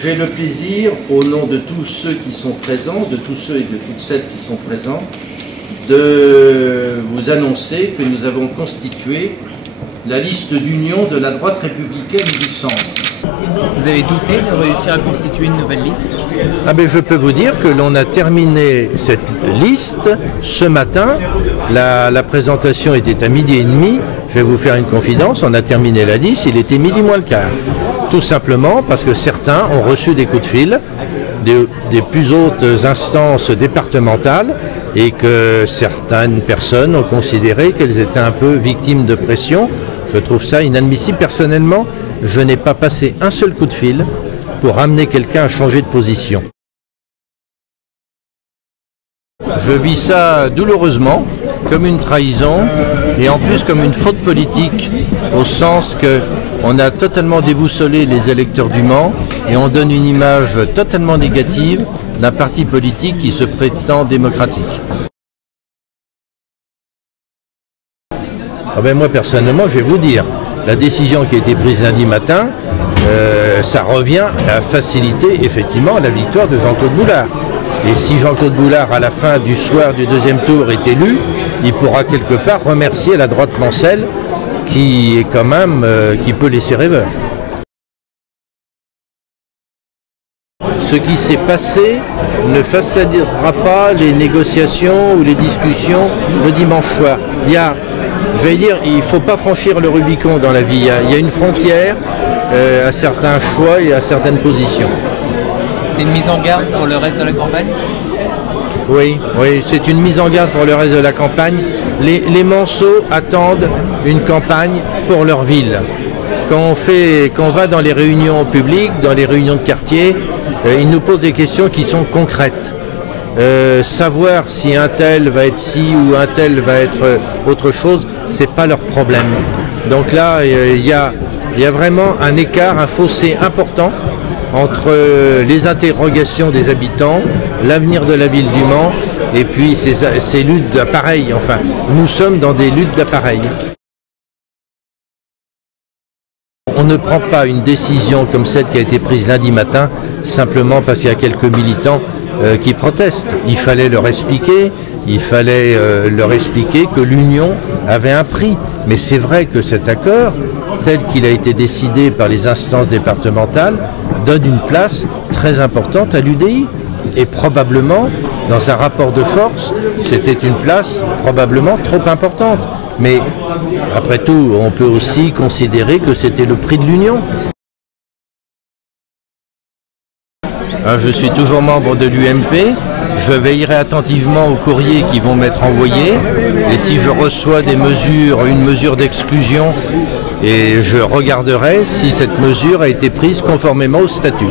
J'ai le plaisir, au nom de tous ceux qui sont présents, de tous ceux et de toutes celles qui sont présents, de vous annoncer que nous avons constitué la liste d'union de la droite républicaine du centre. Vous avez douté de réussir à constituer une nouvelle liste? Je peux vous dire que l'on a terminé cette liste ce matin. La présentation était à 12h30. Je vais vous faire une confidence, on a terminé la liste, il était 12h moins le quart. Tout simplement parce que certains ont reçu des coups de fil des plus hautes instances départementales et que certaines personnes ont considéré qu'elles étaient un peu victimes de pression. Je trouve ça inadmissible. Personnellement, je n'ai pas passé un seul coup de fil pour amener quelqu'un à changer de position. Je vis ça douloureusement, comme une trahison et en plus comme une faute politique, au sens que on a totalement déboussolé les électeurs du Mans et on donne une image totalement négative d'un parti politique qui se prétend démocratique. Moi personnellement, je vais vous dire, la décision qui a été prise lundi matin, ça revient à faciliter effectivement la victoire de Jean-Claude Boulard. Et si Jean-Claude Boulard, à la fin du soir du deuxième tour, est élu, il pourra quelque part remercier la droite mancelle qui est quand même, qui peut laisser rêveur. Ce qui s'est passé ne facilitera pas les négociations ou les discussions le dimanche soir. Il ne faut pas franchir le Rubicon dans la vie. Il y a une frontière à certains choix et à certaines positions. C'est une mise en garde pour le reste de la campagne? Oui, c'est une mise en garde pour le reste de la campagne. Les Manceaux attendent une campagne pour leur ville. Quand on va dans les réunions publiques, dans les réunions de quartier, ils nous posent des questions qui sont concrètes. Savoir si un tel va être ci ou un tel va être autre chose, c'est pas leur problème. Donc là, il y a vraiment un écart, un fossé important entre les interrogations des habitants, l'avenir de la ville du Mans et puis ces luttes d'appareils. Enfin, nous sommes dans des luttes d'appareils. On ne prend pas une décision comme celle qui a été prise lundi matin simplement parce qu'il y a quelques militants qui protestent. Il fallait leur expliquer que l'union avait un prix. Mais c'est vrai que cet accord, tel qu'il a été décidé par les instances départementales, donne une place très importante à l'UDI. Et probablement, dans un rapport de force, c'était une place probablement trop importante. Mais après tout, on peut aussi considérer que c'était le prix de l'union. Je suis toujours membre de l'UMP. Je veillerai attentivement aux courriers qui vont m'être envoyés. Et si je reçois une mesure d'exclusion, et je regarderai si cette mesure a été prise conformément au statut.